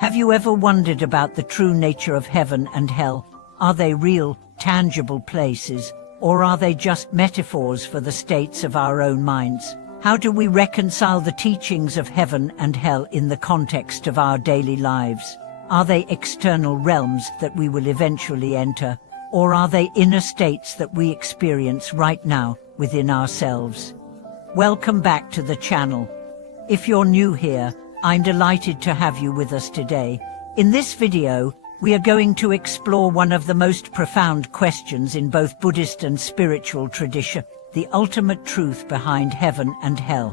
Have you ever wondered about the true nature of heaven and hell? Are they real, tangible places, or are they just metaphors for the states of our own minds? How do we reconcile the teachings of heaven and hell in the context of our daily lives? Are they external realms that we will eventually enter, or are they inner states that we experience right now within ourselves? Welcome back to the channel. If you're new here, I'm delighted to have you with us today. In this video, we are going to explore one of the most profound questions in both Buddhist and spiritual tradition, the ultimate truth behind heaven and hell.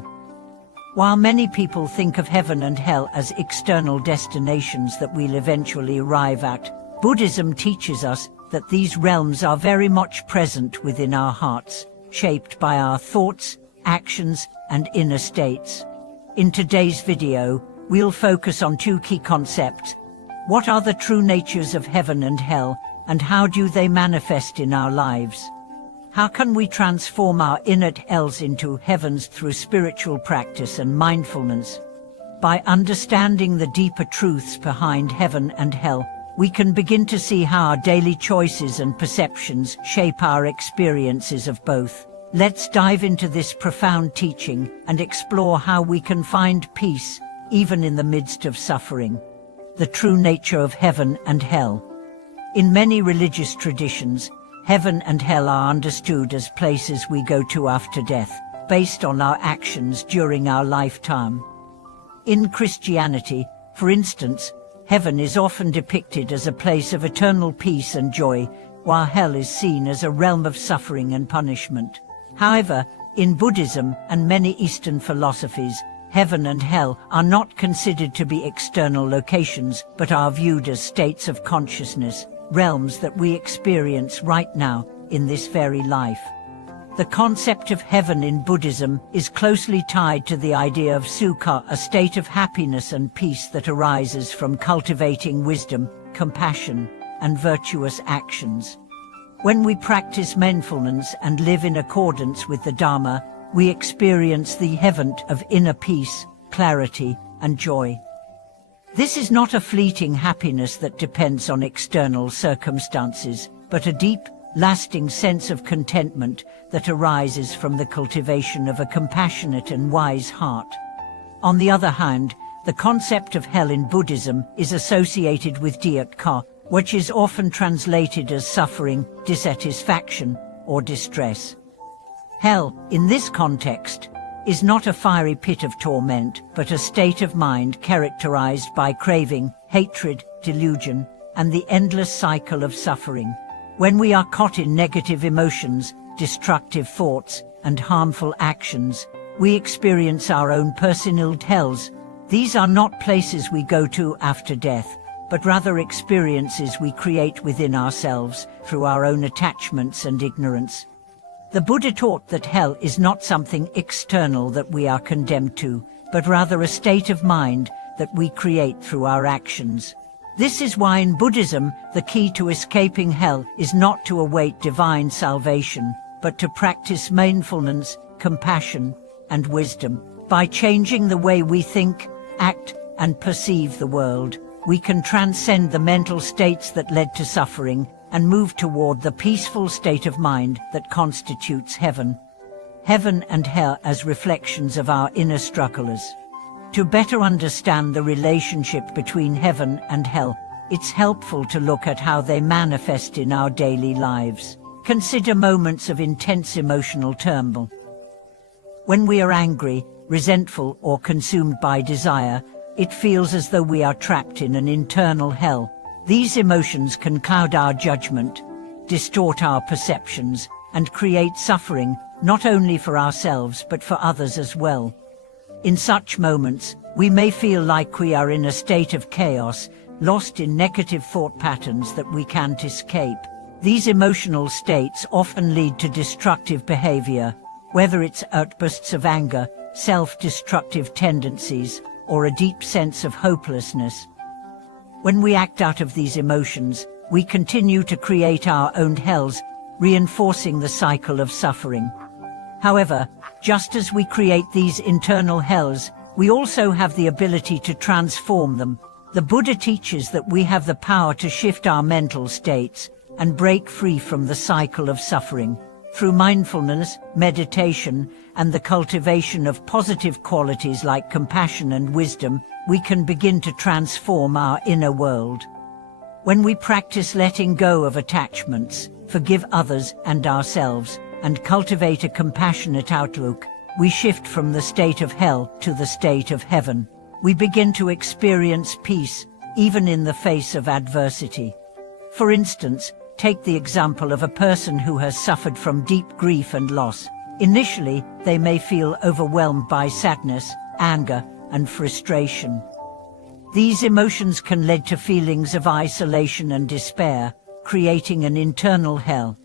While many people think of heaven and hell as external destinations that we'll eventually arrive at, Buddhism teaches us that these realms are very much present within our hearts, shaped by our thoughts, actions, and inner states. In today's video, we'll focus on two key concepts. What are the true natures of heaven and hell, and how do they manifest in our lives? How can we transform our inner hells into heavens through spiritual practice and mindfulness? By understanding the deeper truths behind heaven and hell, we can begin to see how our daily choices and perceptions shape our experiences of both. Let's dive into this profound teaching and explore how we can find peace, even in the midst of suffering. The true nature of heaven and hell. In many religious traditions, heaven and hell are understood as places we go to after death, based on our actions during our lifetime. In Christianity, for instance, heaven is often depicted as a place of eternal peace and joy, while hell is seen as a realm of suffering and punishment. However, in Buddhism and many Eastern philosophies, heaven and hell are not considered to be external locations, but are viewed as states of consciousness, realms that we experience right now, in this very life. The concept of heaven in Buddhism is closely tied to the idea of sukha, a state of happiness and peace that arises from cultivating wisdom, compassion, and virtuous actions. When we practice mindfulness and live in accordance with the Dharma, we experience the heaven of inner peace, clarity, and joy. This is not a fleeting happiness that depends on external circumstances, but a deep, lasting sense of contentment that arises from the cultivation of a compassionate and wise heart. On the other hand, the concept of hell in Buddhism is associated with dukkha, which is often translated as suffering, dissatisfaction, or distress. Hell, in this context, is not a fiery pit of torment, but a state of mind characterized by craving, hatred, delusion, and the endless cycle of suffering. When we are caught in negative emotions, destructive thoughts, and harmful actions, we experience our own personal hells. These are not places we go to after death, but rather experiences we create within ourselves through our own attachments and ignorance. The Buddha taught that hell is not something external that we are condemned to, but rather a state of mind that we create through our actions. This is why in Buddhism, the key to escaping hell is not to await divine salvation, but to practice mindfulness, compassion, and wisdom. By changing the way we think, act, and perceive the world, we can transcend the mental states that led to suffering and move toward the peaceful state of mind that constitutes heaven. Heaven and hell as reflections of our inner struggles. To better understand the relationship between heaven and hell, it's helpful to look at how they manifest in our daily lives. Consider moments of intense emotional turmoil. When we are angry, resentful, or consumed by desire, it feels as though we are trapped in an internal hell. These emotions can cloud our judgment, distort our perceptions, and create suffering, not only for ourselves but for others as well. In such moments, we may feel like we are in a state of chaos, lost in negative thought patterns that we can't escape. These emotional states often lead to destructive behavior, whether it's outbursts of anger, self-destructive tendencies, or a deep sense of hopelessness. When we act out of these emotions, we continue to create our own hells, reinforcing the cycle of suffering. However, just as we create these internal hells, we also have the ability to transform them. The Buddha teaches that we have the power to shift our mental states and break free from the cycle of suffering. Through mindfulness, meditation, and the cultivation of positive qualities like compassion and wisdom, we can begin to transform our inner world. When we practice letting go of attachments, forgive others and ourselves, and cultivate a compassionate outlook, we shift from the state of hell to the state of heaven. We begin to experience peace, even in the face of adversity. For instance, take the example of a person who has suffered from deep grief and loss. Initially, they may feel overwhelmed by sadness, anger, and frustration. These emotions can lead to feelings of isolation and despair, creating an internal hell.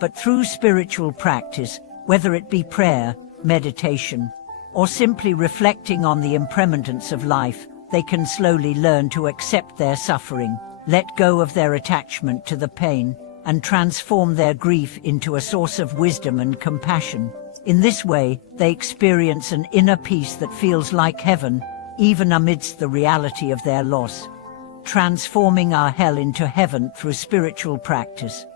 But through spiritual practice, whether it be prayer, meditation, or simply reflecting on the impermanence of life, they can slowly learn to accept their suffering, let go of their attachment to the pain, and transform their grief into a source of wisdom and compassion. In this way, they experience an inner peace that feels like heaven, even amidst the reality of their loss. Transforming our hell into heaven through spiritual practice.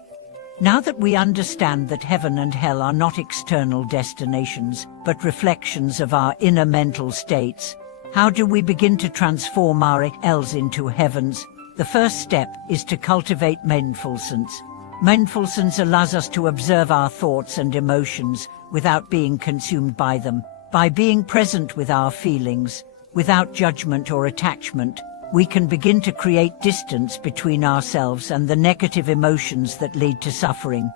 Now that we understand that heaven and hell are not external destinations, but reflections of our inner mental states, how do we begin to transform our hells into heavens? The first step is to cultivate mindfulness. Mindfulness allows us to observe our thoughts and emotions without being consumed by them. By being present with our feelings, without judgment or attachment, we can begin to create distance between ourselves and the negative emotions that lead to suffering.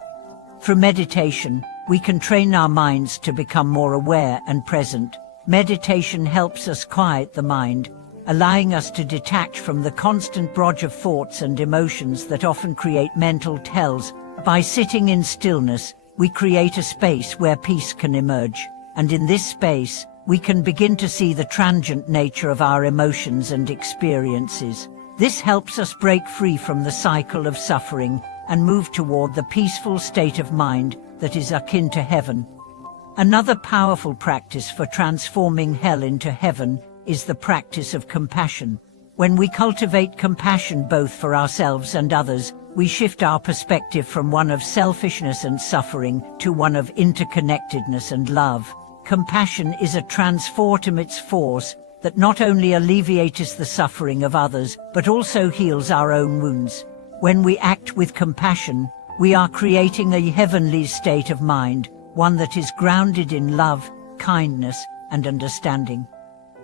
Through meditation, we can train our minds to become more aware and present. Meditation helps us quiet the mind, allowing us to detach from the constant barrage of thoughts and emotions that often create mental hells. By sitting in stillness, we create a space where peace can emerge, and in this space, we can begin to see the transient nature of our emotions and experiences. This helps us break free from the cycle of suffering and move toward the peaceful state of mind that is akin to heaven. Another powerful practice for transforming hell into heaven is the practice of compassion. When we cultivate compassion both for ourselves and others, we shift our perspective from one of selfishness and suffering to one of interconnectedness and love. Compassion is a transformative force that not only alleviates the suffering of others, but also heals our own wounds. When we act with compassion, we are creating a heavenly state of mind, one that is grounded in love, kindness, and understanding.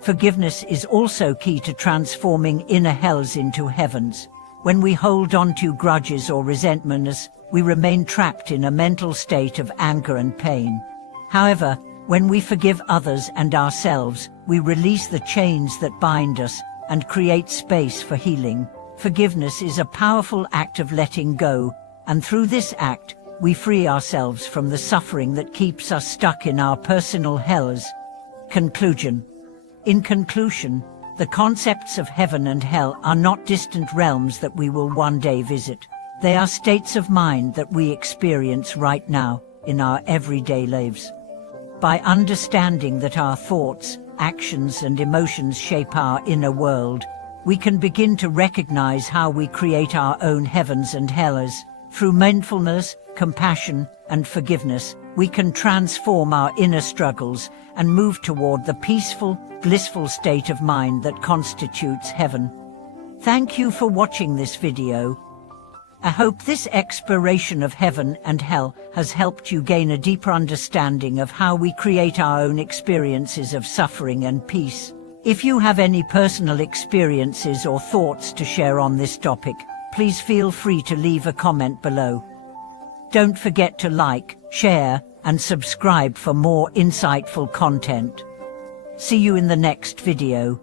Forgiveness is also key to transforming inner hells into heavens. When we hold on to grudges or resentments, we remain trapped in a mental state of anger and pain. However, when we forgive others and ourselves, we release the chains that bind us and create space for healing. Forgiveness is a powerful act of letting go, and through this act, we free ourselves from the suffering that keeps us stuck in our personal hells. Conclusion. In conclusion, the concepts of heaven and hell are not distant realms that we will one day visit. They are states of mind that we experience right now in our everyday lives. By understanding that our thoughts, actions, and emotions shape our inner world, we can begin to recognize how we create our own heavens and hells. Through mindfulness, compassion, and forgiveness, we can transform our inner struggles and move toward the peaceful, blissful state of mind that constitutes heaven. Thank you for watching this video. I hope this exploration of heaven and hell has helped you gain a deeper understanding of how we create our own experiences of suffering and peace. If you have any personal experiences or thoughts to share on this topic, please feel free to leave a comment below. Don't forget to like, share, and subscribe for more insightful content. See you in the next video.